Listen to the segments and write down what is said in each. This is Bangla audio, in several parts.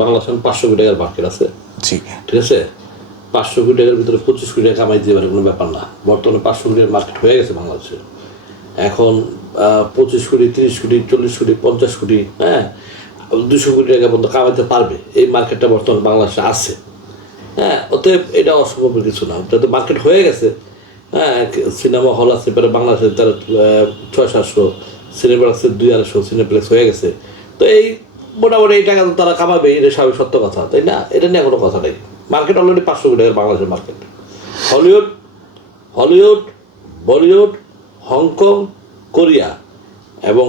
বাংলাদেশে 500 কোটি টাকার মার্কেট আছে। জি, ঠিক আছে, 500 কোটি টাকার ভিতরে 25 কোটি টাকা কামাই দিতে পারে কোনো ব্যাপার না। বর্তমানে 500 কোটি টাকার মার্কেট হয়ে গেছে বাংলাদেশে। এখন 25 কোটি, 30 কোটি, 40 কোটি, 50 কোটি, হ্যাঁ 200 কোটি টাকা পর্যন্ত কামাইতে পারবে, এই মার্কেটটা বর্তমানে বাংলাদেশে আছে। হ্যাঁ, অতএব এটা অসম্ভবের কিছু না, যাতে মার্কেট হয়ে গেছে। হ্যাঁ, সিনেমা হল আছে প্রায় বাংলাদেশে তার 600-700, সিনেপ্লেক্স 200-250 সিনেপ্লেক্স হয়ে গেছে। তো এই মোটামুটি এই টাকা তো তারা কামাবে, এটা সবই সত্য কথা, তাই না? এটা নিয়ে কোনো কথা নেই। মার্কেট অলরেডি 500 কোটি টাকার বাংলাদেশের market. Hollywood, Hollywood, Bollywood, Hong Kong, Korea এবং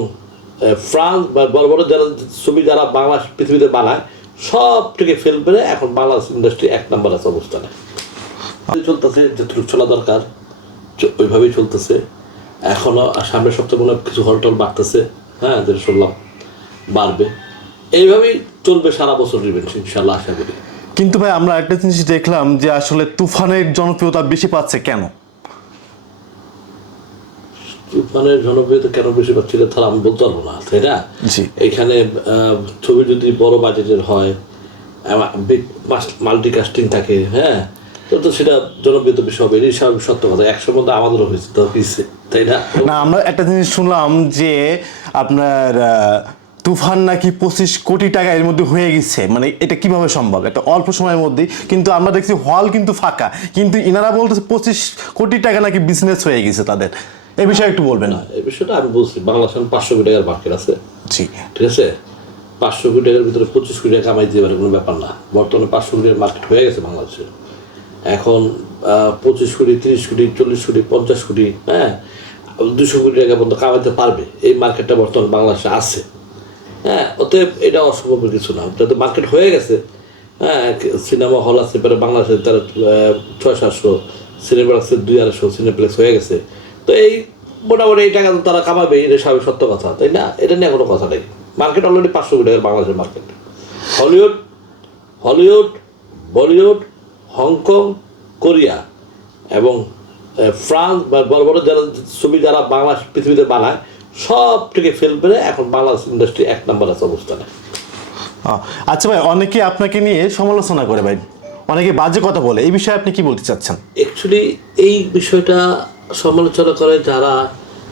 ফ্রান্স বা বড় বড় যারা ছবি যারা বাংলা পৃথিবীতে বানায় সব থেকে ফেল পেরে এখন বাংলাদেশ ইন্ডাস্ট্রি 1 নম্বর আছে অবস্থানে চলতেছে। যতটুকু চলা দরকার ওইভাবেই চলতেছে। এখনও সামনের সপ্তাহে মনে হয় কিছু হলটল বাড়তেছে, হ্যাঁ যেটা শুনলাম বাড়বে। এইভাবেই চলবে সারা বছর রিভেন্স ইনশাল্লাহ, আশা করি। কিন্তু ভাই আমরা একটা জিনিস দেখলাম যে আসলে তুফানের জনপ্রিয়তা বেশি পাচ্ছে কেন? তুফানের জনপ্রিয়তা কেন বেশি পাচ্ছিল তাহলে আমি বলতে পারবো না, তাই না? জি, এখানে ছবি যদি বড় বাজেটের হয়, মাল্টি কাস্টিং থাকে, হ্যাঁ তো সেটা জনপ্রিয়তা বেশি হবে, এই সব সত্য কথা। 100 মধ্যে আমাদেরও হয়েছে, তো হয়েছে, তাই না? না আমরা একটা জিনিস শুনলাম যে আপনার তুফান নাকি 25 কোটি টাকা এর মধ্যে হয়ে গেছে, মানে এটা কিভাবে সম্ভব একটা অল্প সময়ের মধ্যে? কিন্তু আমরা দেখছি হল কিন্তু ফাঁকা, কিন্তু ইনারা বলতেছে 25 কোটি টাকা নাকি বিজনেস হয়ে গেছে তাদের। এই বিষয়ে একটু বলবেন না? এই বিষয়টা আমি বলছি, বাংলাদেশে 500 কোটি টাকার মার্কেট আছে। জি, ঠিক আছে, 500 কোটি টাকার ভিতরে 25 কোটি টাকা কামাই দিতে পারে কোনো ব্যাপার না। বর্তমানে 500 কোটি টাকার মার্কেট হয়ে গেছে বাংলাদেশে। এখন 25 কোটি, 30 কোটি, 40 কোটি, 50 কোটি, হ্যাঁ 200 কোটি টাকা পর্যন্ত কামাইতে পারবে, এই মার্কেটটা বর্তমানে বাংলাদেশে আছে। হ্যাঁ, অতএব এটা অসম্ভবের কিছু না, যাতে মার্কেট হয়ে গেছে। হ্যাঁ, সিনেমা হল আছে প্রায় বাংলাদেশে তার 600-700, সিনেপ্লেক্স 250 সিনেপ্লেক্স হয়ে গেছে। তো এই মোটামুটি এই টাকা তো তারা কামাবে, এটা সবই সত্য কথা, তাই না? এটা নিয়ে কোনো কথা নেই। মার্কেট অলরেডি 500 কোটি টাকার বাংলাদেশের market. Hollywood, Hollywood, Bollywood, Hong Kong, Korea এবং ফ্রান্স বা বড় বড় যারা ছবি যারা বাংলা পৃথিবীতে বানায় সব থেকে ফেল পেরে এখন বাংলাদেশ ইন্ডাস্ট্রি 1 নম্বর আছে অবস্থানে। আচ্ছা ভাই, অনেকে আপনাকে নিয়ে সমালোচনা করে ভাই, অনেকে বাজে কথা বলে, এই বিষয়ে আপনি কি বলতে চাচ্ছেন? অ্যাকচুয়ালি এই বিষয়টা সমালোচনা করে যারা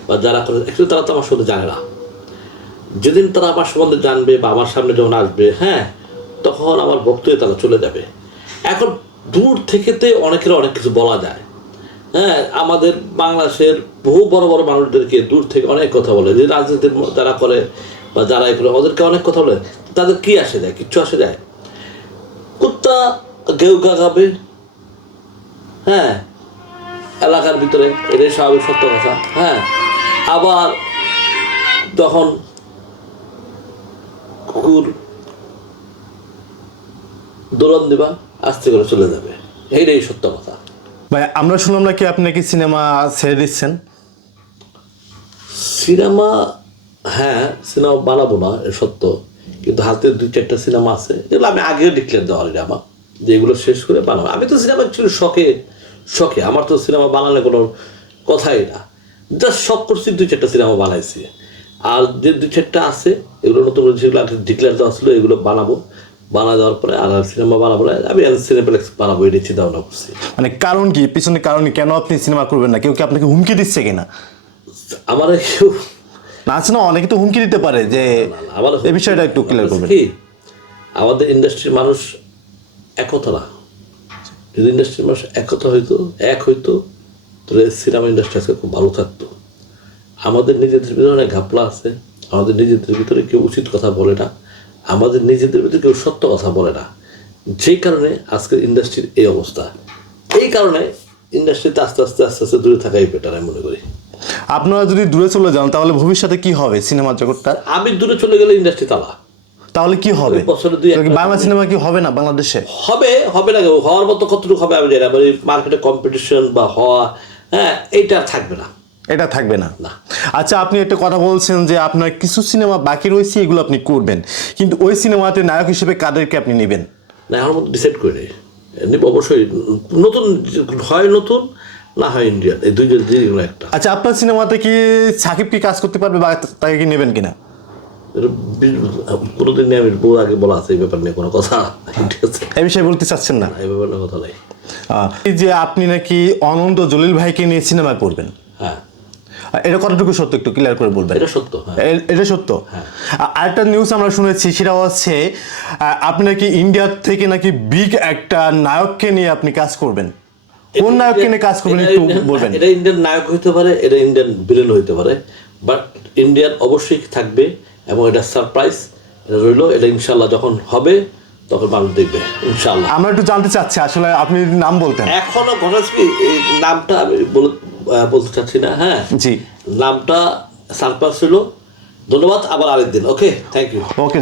বা যারা করে, অ্যাকচুয়ালি তারা তো আমার সাথে জানে না। যেদিন তারা আমার সম্বন্ধে জানবে বা আমার সামনে যখন আসবে, হ্যাঁ তখন আমার বক্তব্যে তারা চলে যাবে। এখন দূর থেকেতে অনেকের অনেক কিছু বলা যায়। হ্যাঁ, আমাদের বাংলাদেশের বহু বড় বড় মানুষদেরকে দূর থেকে অনেক কথা বলে, যে রাজনীতি যারা করে বা যারা এগুলো ওদেরকে অনেক কথা বলে, তাদের কি আসে যায়? কিচ্ছু আসে যায়? কুত্তা গেউ গাবে, হ্যাঁ এলাকার ভিতরে, এটাই স্বাভাবিক সত্য কথা। হ্যাঁ, আবার তখন কুকুর দৌড়ান দিবা, আস্তে করে চলে যাবে, এইটাই সত্য কথা। ভাই আমরা শুনলাম নাকি আপনি নাকি সিনেমা ছেড়ে দিচ্ছেন? সিনেমা, হ্যাঁ সিনেমা বানাবো না এ সত্য, কিন্তু হাতে 2-4টা সিনেমা আছে যেগুলো আমি আগেও ডিক্লেয়ার দেওয়া হয়নি আমার, যে এগুলো শেষ করে বানাবো। আমি তো সিনেমা ছিল শখে শখে, আমার তো সিনেমা বানালে কোনো কথাই না, জাস্ট শখ করছি, 2-4টা সিনেমা বানাইছি। আর যে 2-4টা আছে এগুলো নতুন করে যেগুলো ডিক্লেয়ার দেওয়া ছিল এগুলো বানাবো, বানা দেওয়ার পরে আর সিনেমা বানাবো না, আমি সিনেপ্লেক্স বানাবো, এটাই চিন্তা ভাবনা করছি। মানে কারণ কি, পিছনে কারণ কি, কেন আপনি সিনেমা করবেন না? কেউ কি আপনাকে হুমকি দিচ্ছে কিনা? আমার কেউ না আছে না, অনেকে তো হুমকি দিতে পারে যে, আমার এই বিষয়টা একটু ক্লিয়ার করবেন কি, আমাদের ইন্ডাস্ট্রির মানুষ একতা না। যদি ইন্ডাস্ট্রির মানুষ একতা হইতো, এক হইতো, তাহলে সিনেমা ইন্ডাস্ট্রি আজকে খুব ভালো থাকতো। আমাদের নিজেদের ভিতরে অনেক ঘাপলা আছে, আমাদের নিজেদের ভিতরে কেউ উচিত কথা বলে না, আমাদের নিজেদের ভিতরে কেউ সত্য কথা বলে না, যেই কারণে আজকের ইন্ডাস্ট্রির এই অবস্থা। এই কারণে ইন্ডাস্ট্রিতে আস্তে আস্তে আস্তে আস্তে দূরে থাকাই বেটার আমি মনে করি। আপনারা যদি দূরে চলে যান তাহলে ভবিষ্যতে কি হবে সিনেমার জগৎটা? আমি দূরে চলে গেলে ইন্ডাস্ট্রি তালা, তাহলে কি হবে? বছরে 2-1 বাংলা সিনেমা কি হবে না বাংলাদেশে? হবে, হবে না কেউ, হওয়ার মতো কতটুকু হবে আমি জানি না, মানে মার্কেটে কম্পিটিশন বা হওয়া, হ্যাঁ এইটা থাকবে না, এটা থাকবে না। না। আচ্ছা, আপনি একটা কথা বলছেন যে আপনার কিছু সিনেমা বাকি রয়েছে, এগুলো আপনি করবেন, কিন্তু ওই সিনেমাতে নায়ক হিসেবে কাদেরকে আপনি নেবেন? না আমার মতো ডিসাইড করে নেই, অবশ্যই নতুন হয়, নতুন না হয় ইন্ডিয়ান, এই দুইজন যে কোনো একটা। আচ্ছা, আপনার সিনেমাতে কি সাকিব কি কাজ করতে পারবে বা তাকে কি নেবেন কিনা? কোনোদিন নিয়ে আমি বহু আগে বলা আছে এই ব্যাপার নিয়ে কোনো কথা, ঠিক আছে, এই বিষয়ে বলতে চাচ্ছেন না? এই ব্যাপার নিয়ে কথা নাই। এই যে আপনি নাকি অনন্ত জলিল ভাইকে নিয়ে সিনেমায় করবেন, হ্যাঁ এটা কতটুকু সত্য একটু ক্লিয়ার করে বলবেন? এটা সত্য, হ্যাঁ। এটা সত্য। আরেকটা নিউজ আমরা শুনেছি, সেটা হচ্ছে আপনি নাকি ইন্ডিয়া থেকে নাকি বিগ একটা নায়ককে নিয়ে আপনি কাজ করবেন। কোন নায়ককে নিয়ে কাজ করবেন একটু বলবেন? এটা ইন্ডিয়ান নায়ক হইতে পারে, এটা ইন্ডিয়ান ভিলেন হইতে পারে, বাট ইন্ডিয়ান অবশ্যই থাকবে এবং এটা সারপ্রাইজ, এটা রইলো। এটা ইনশাল্লাহ যখন হবে তখন মানুষ দেখবে ইনশাল্লাহ। আমরা একটু জানতে চাচ্ছি আসলে আপনি যদি নাম বলতেন। এখনো ঘটনা কি, এই নামটা আমি বলতে চাচ্ছি না, হ্যাঁ জি, নামটা সারপ্রাইজ ছিল। ধন্যবাদ, আবার আরেকদিন। ওকে, থ্যাংক ইউ। ওকে।